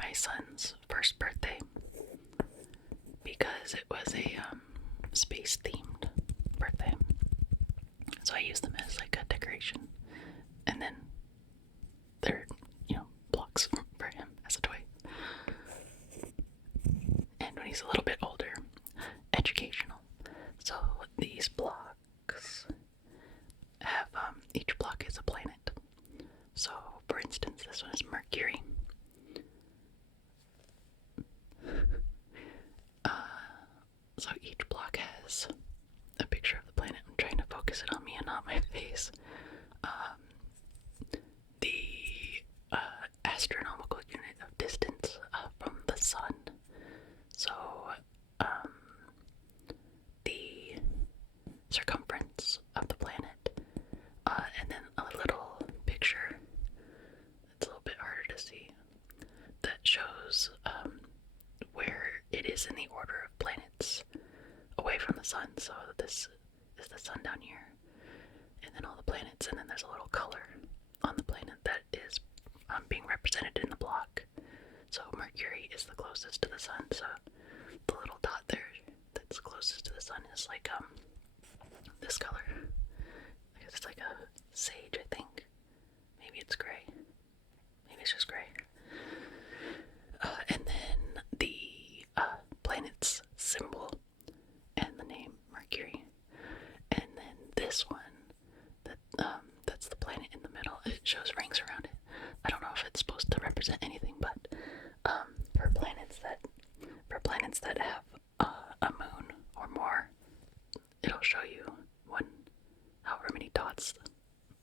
my son's first birthday because it was a space themed birthday. So I used them as like a decoration. And then they're, blocks for him as a toy. And when he's a little bit older, educational. So these blocks have, each block is a planet. So, for instance, this one is Mercury. So each block has a picture of the planet. I'm trying to focus it on me and not my face. The astronomical unit of distance from the sun. So, the circumference of the planet, and then a little picture. It's a little bit harder to see. That shows where it is in the order of planets away from the sun. So this is the sun down here, and then all the planets, and then there's a little color on the planet that is being represented in the block. So Mercury is the closest to the sun, so the little dot there that's closest to the sun is like this color. I guess it's like a sage, I think. Maybe it's gray. Maybe it's just gray. And then the planet's symbol and the name Mercury. And then this one, that's the planet in the middle. It shows rings around it. I don't know if it's supposed to represent anything, but for planets that have a moon or more, it'll show you however many dots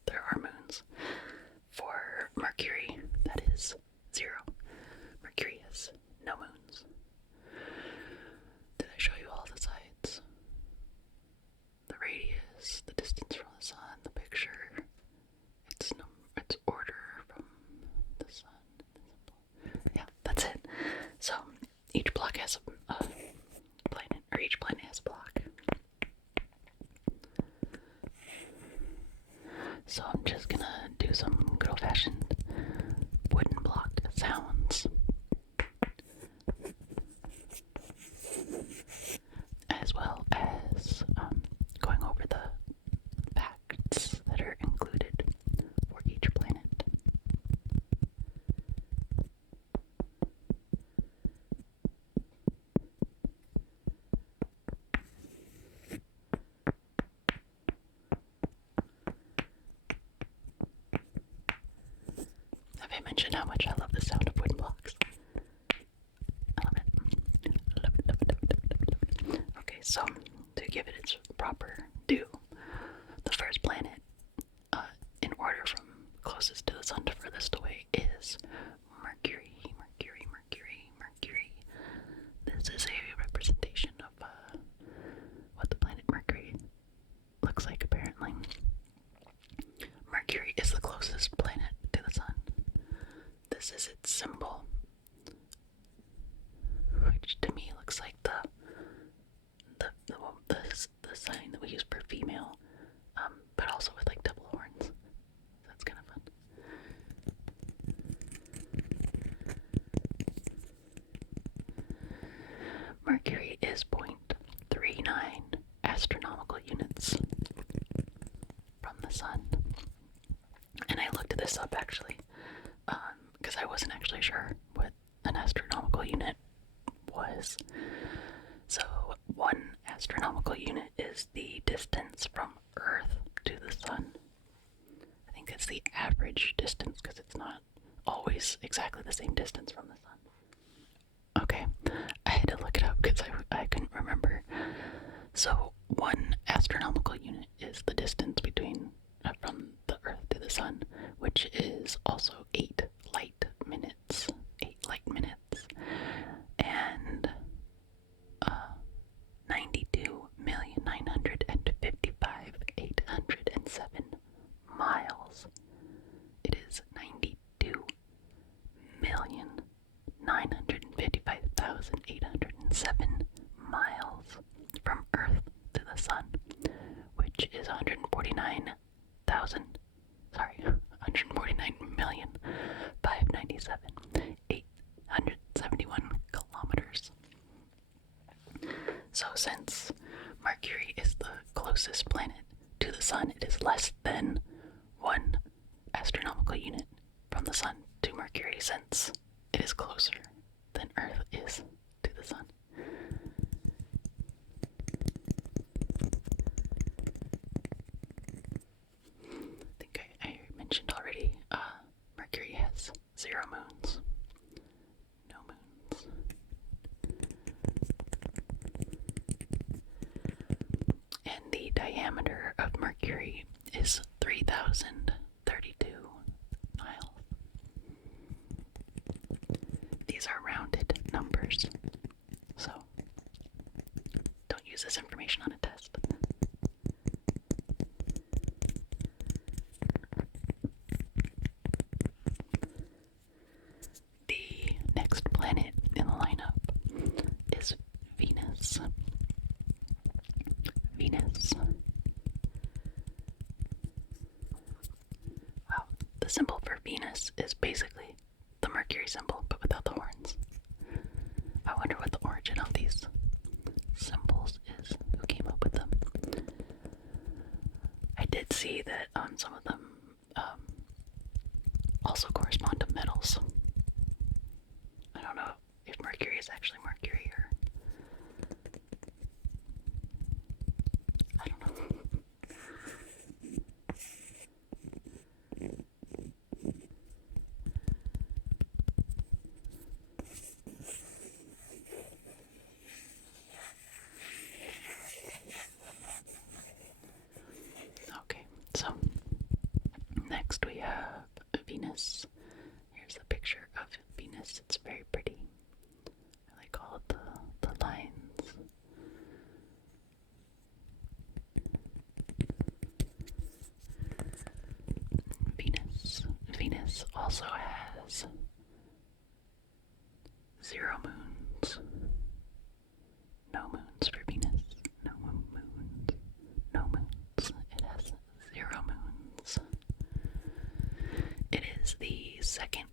there are moons. For Mercury, that is 0. Mercury has no moons. Did I show you all the sides? The radius, the distance from the sun, the picture, its order from the sun. Yeah, that's it. So each block has a planet, or each planet has a block. So I'm just gonna do some good old-fashioned wooden block sounds, as well as going over the facts that are included for each planet. Have I mentioned how much I love the sound of wooden blocks? I love it. Love it, love it, love it, love it, love it. Okay, so to give it its proper due, the first planet, in order from closest to the sun to furthest away, is Mercury. Mercury, Mercury, Mercury. This is a representation of what the planet Mercury looks like, apparently. Mercury is the closest planet to the sun. This is its symbol, which to me looks like the sign that we use for female, but also with like double horns. That's kind of fun. Mercury is 0.39 astronomical units from the sun. And I looked this up actually, because I wasn't actually sure what an astronomical unit was. So 1 astronomical unit is the distance from Earth to the sun. I think it's the average distance because it's not always exactly the same distance from the sun. Okay, I had to look it up because I couldn't remember. So 1 astronomical unit is the distance between from the Earth to the sun, which is also 8 light minutes. 8 light minutes. And 92,955,807 miles. It is 92,955,807 miles from Earth to the sun, which is 149 million Mercury is the closest planet to the Sun. It is less than 1 astronomical unit from the Sun to Mercury, since it is closer than Earth is to the Sun. I think I mentioned already, Mercury has 0 moons. No moons. And the diameter of Mercury is 3,032 miles. These are rounded numbers, so don't use this information on a test. The next planet in the lineup is Venus. Venus. Wow, the symbol for Venus is basically the Mercury symbol, but without the horns. I wonder what the origin of these symbols is. Who came up with them? I did see that some of them also correspond to metals. I don't know if Mercury is actually Mercury or I don't know. Okay, so next we have Venus. Here's a picture of Venus. It's very pretty. I like all the lines. Venus also has 0 moons. No moons for Venus. No moons. No moons. It has 0 moons. It is the second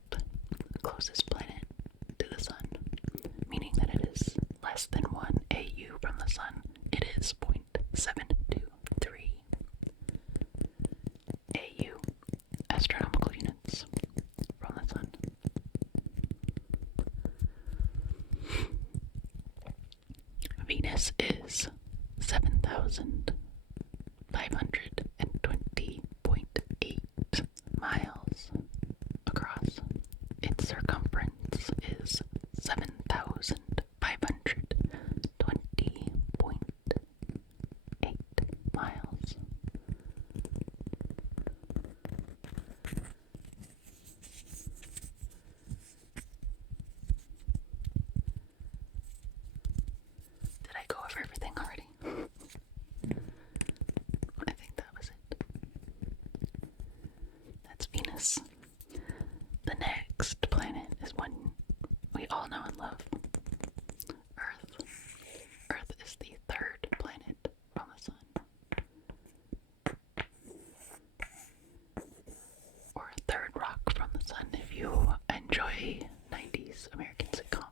closest planet to the Sun, meaning that it is less than 1 AU from the Sun. It is 0.723 AU, astronomical units, from the Sun. Venus is 7,520.8 miles across. Its circumference is 7,520.8 miles. Did I go over everything already? I think that was it. That's Venus. The next planet is one we all know and love. Earth. Earth is the third planet from the Sun. Or third rock from the Sun if you enjoy 90s American sitcoms.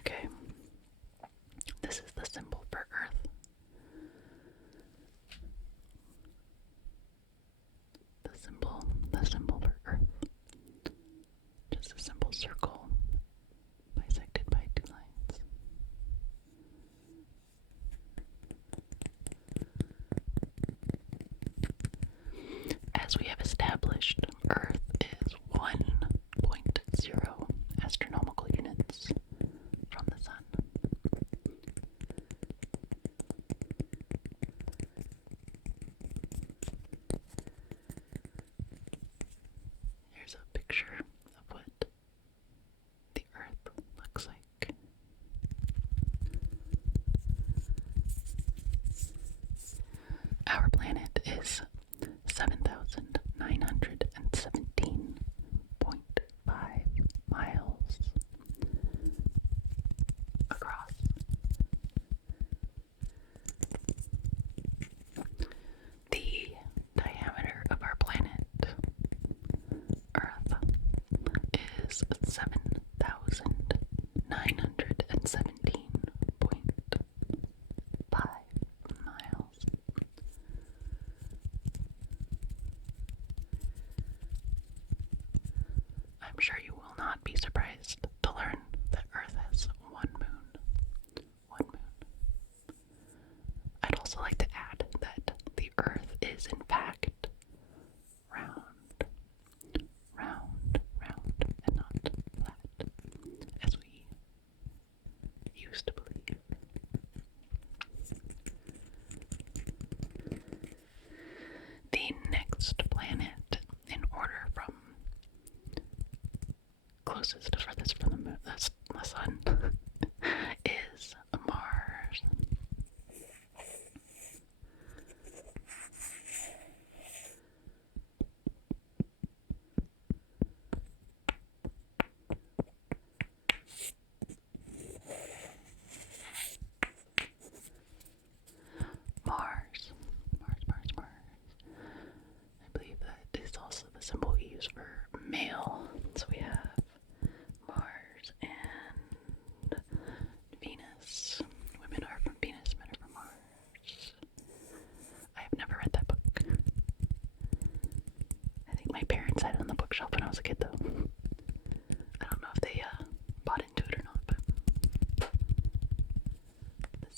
Okay, this is the symbol for Earth. The symbol for Earth. Just a simple circle bisected by 2 lines. As we have established, Earth is 1.0 astronomical units from the Sun. Here's a picture of what the Earth looks like. Our planet is 7,917.5 miles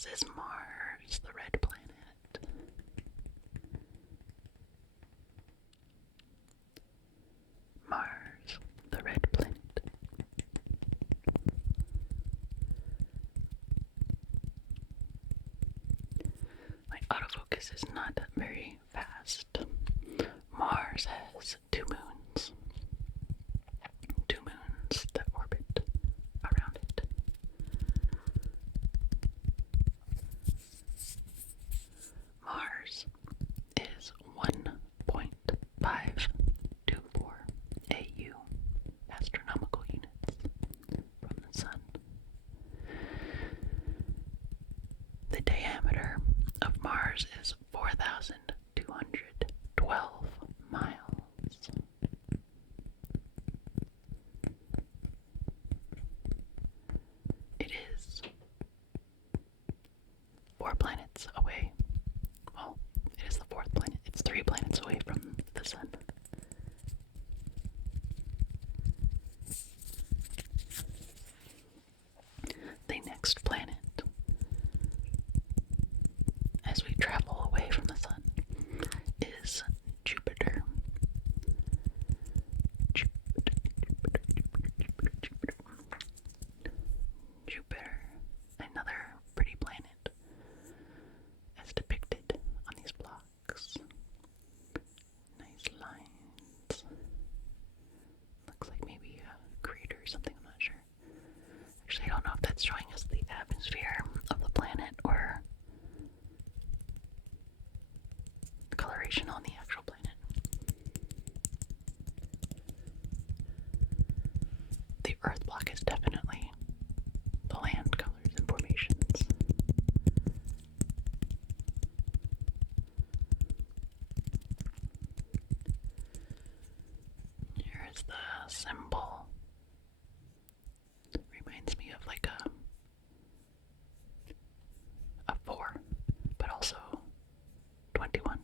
This is Mars, the red planet. Mars, the red planet. My autofocus is not very fast. Mars has two moons. Two moons that orbit around it. Mars is 1.524 AU astronomical units from the Sun. The diameter of Mars is 4,212 miles. It is 4 planets away. Well, it is the 4th planet. It's 3 planets away from the Sun. The next planet, as we travel away from the Sun, is Jupiter. Jupiter, another pretty planet, as depicted on these blocks. Nice lines. Looks like maybe a crater or something, I'm not sure. Actually, I don't know if that's showing us the atmosphere of the planet or the coloration on the actual planet. The Earth block is definitely the land colors and formations. Here is the symbol. Reminds me of like a 4, but also 21.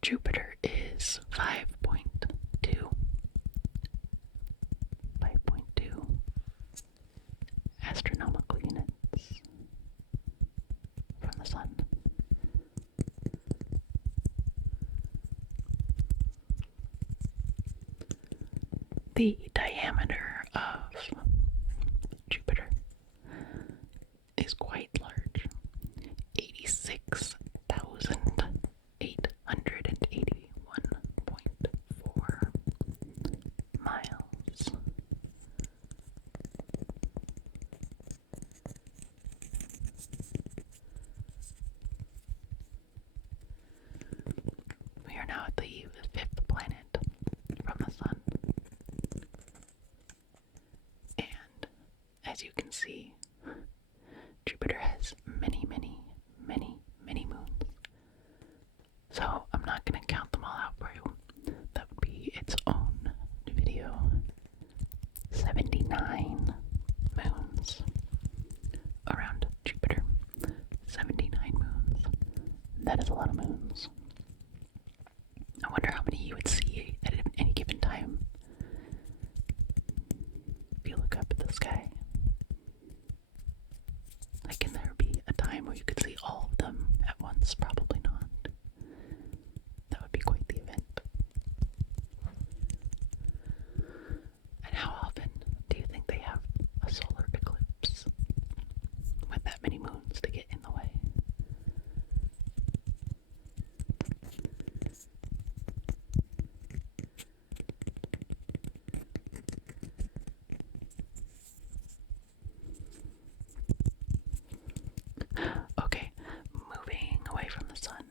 Jupiter is 5.2 astronomical units from the Sun. The diameter of Jupiter is quite large, 86,881.4 miles. We are now at the 5th planet from the Sun. And as you can see, Jupiter has many, many, many, many moons. So I'm not going to count them all out for you. That would be its own video. 79 moons around Jupiter. 79 moons. That is a lot of moons. I wonder how many you would see at any given time if you look up at the sky. Like, can there be a time where you could see all of them at once? Probably not. That would be quite the event. And how often do you think they have a solar eclipse with that many moons to get in the way? Okay, moving away from the Sun.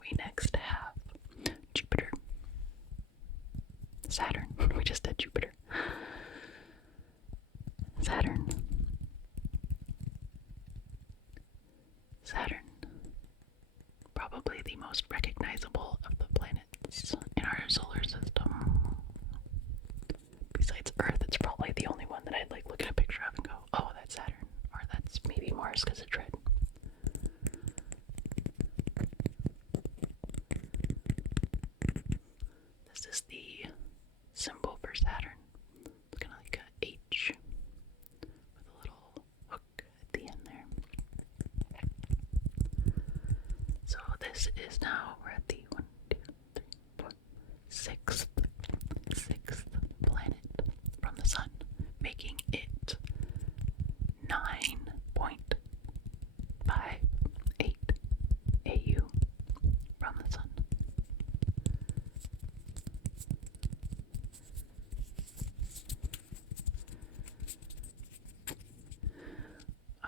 We next have Jupiter. Saturn. We just did Jupiter. Saturn. Saturn probably the most recognizable of the planets in our solar system. Besides Earth, it's probably the only one that I'd like look at a picture of and go, oh, that's Saturn, or that's maybe Mars because it's red. This is the symbol for Saturn. It's kind of like a H with a little hook at the end there. So this is now, we're at the 1, 2, 3, 4, sixth planet from the sun, making it 9.58 AU from the sun.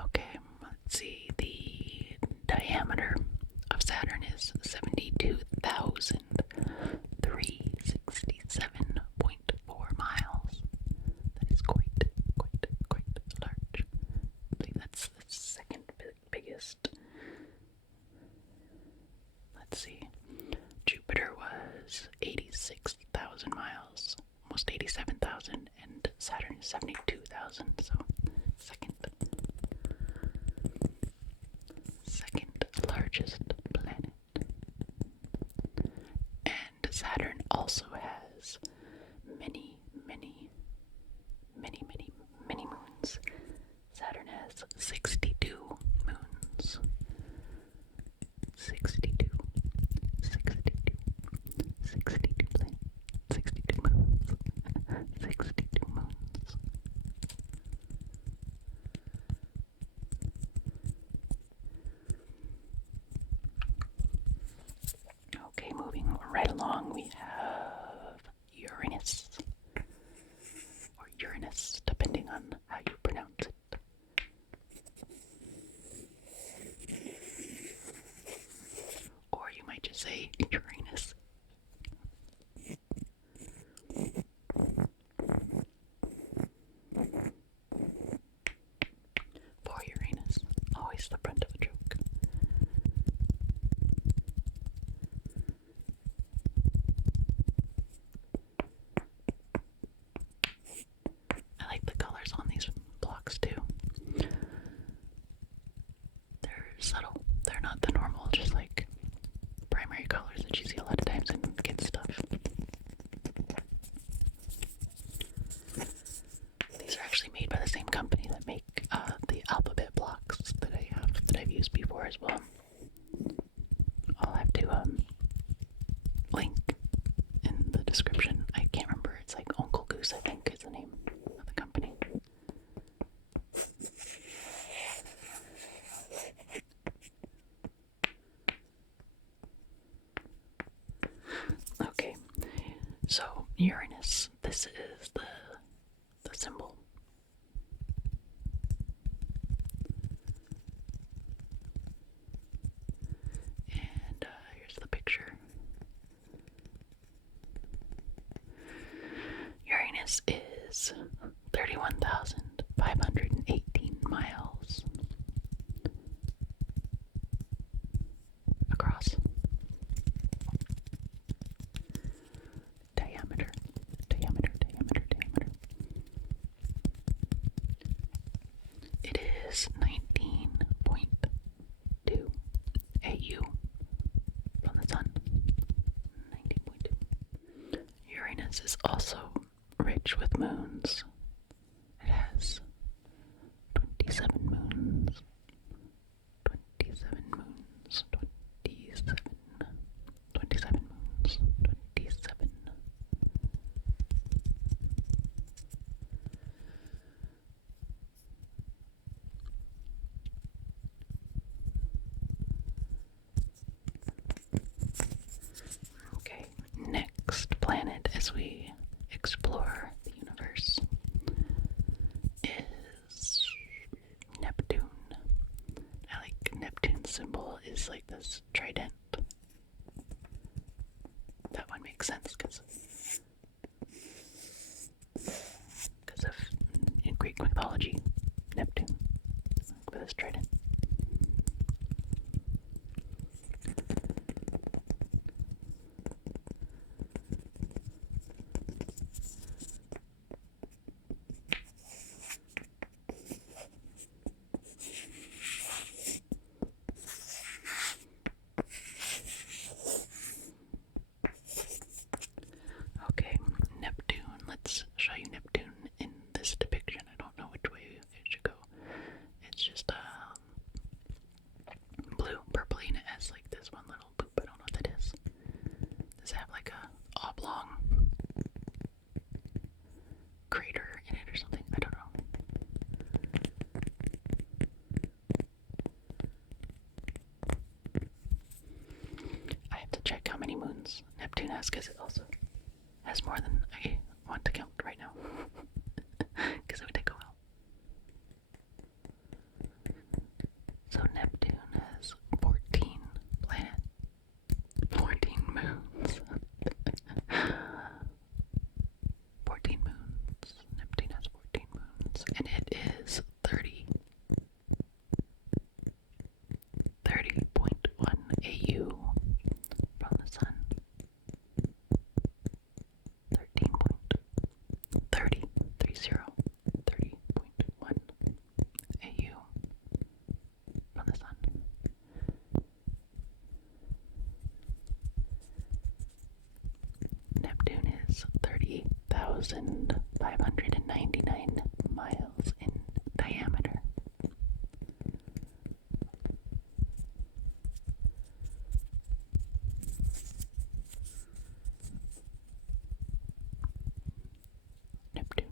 Okay, let's see. The diameter of Saturn is 72,367.4 miles. That is quite large. I believe that's the second biggest. Let's see. Jupiter was 86,000 miles, almost 87,000, and Saturn is 72,000, so second largest planet. And Saturn also has many moons. Saturn has 62 moons. 62 planets. 62 moons. 62 moons. Okay, moving right along, we have Uranus. Or Uranus, depending on how you pronounce it. Or you might just say Uranus. For Uranus, always the front of a joke. I like the colors on these blocks too. They're subtle. They're not the normal, just like primary colors that you see a lot of times in kids' stuff. These are actually made by the same company that make the alphabet blocks that I've used before as well. I'll have to link in the description. I can't remember. It's like Uncle Goose, I think, is the name of the company. Okay, so Uranus, this is the symbol. And here's the picture. Uranus is 31,518 miles across. Diameter. It is 19.2 AU from the sun. 19.2. Uranus is also rich with moons. It has 27 moons. 27 moons. 27 moons. 27. Okay, next planet as we explore the universe is Neptune. I like Neptune's symbol is like this trident. That one makes sense because of in Greek mythology, Neptune with his trident. Neptune has, because it also has more than I want to count right now, because it would take a while. So Neptune has 14 planets, 14 moons. 14 moons. Neptune has 14 moons, and it is 30.1 AU from the Sun. 30.1 AU from the Sun. Neptune is 30,599 miles in diameter. Neptune.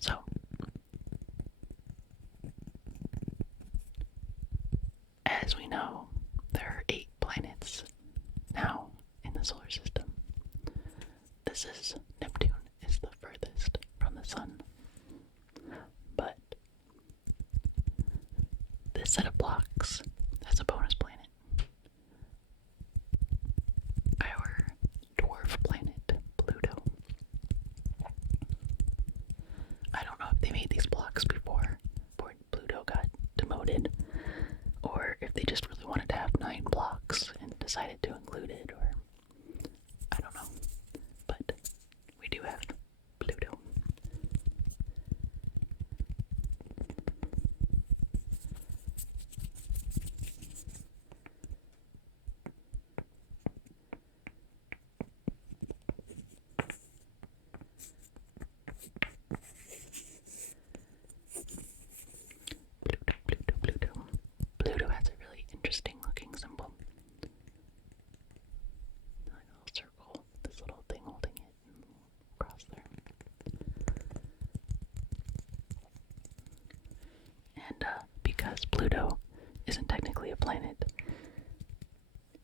So, as we know, there are 8 planets now in the solar system. Neptune is the furthest from the Sun. But this set of blocks has a bonus planet. Our dwarf planet, Pluto. I don't know if they made these blocks before Pluto got demoted, or if they just really wanted to have 9 blocks and decided to include it, or I don't know. But we do have Pluto. Pluto has a really interesting looking symbol. Like a little circle, this little thing holding it across there. And because Pluto isn't technically a planet,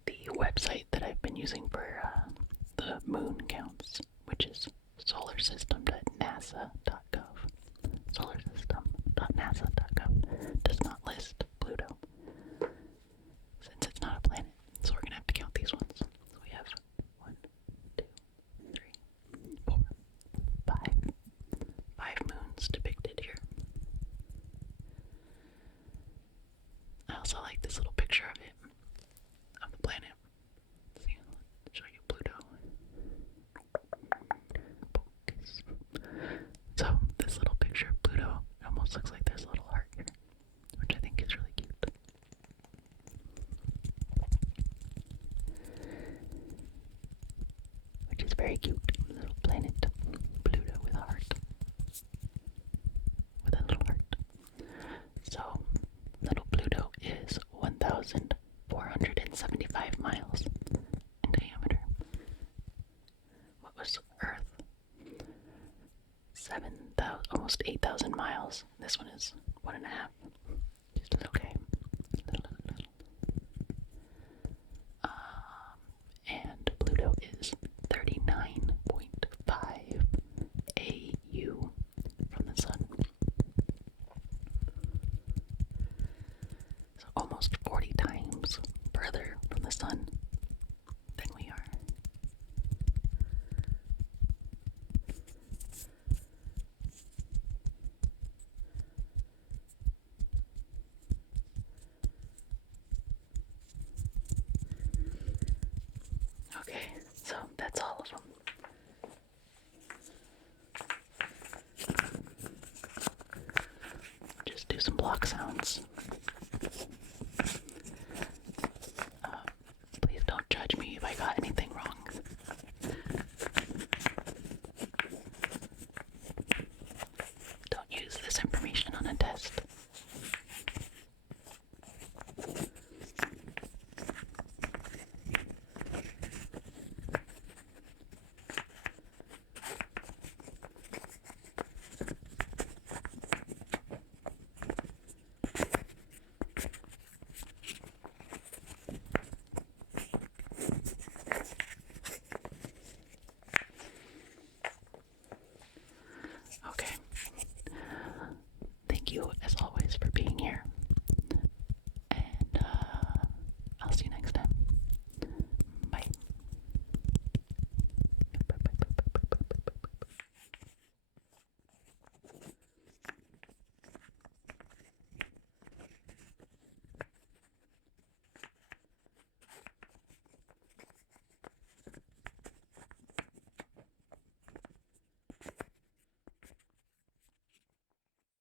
the website that I've been using for the moon counts, which is solarsystem.nasa.gov, solarsystem.nasa.gov, does not list Pluto, since it's not a planet. So we're gonna have to count these ones. So we have 1, 2, 3, 4, 5 moons depicted here. I also like this little picture of it, of the planet. See, I'll show you Pluto. Focus. So this little picture of Pluto, it almost looks like there's a little heart here, which I think is really cute. Which is very cute.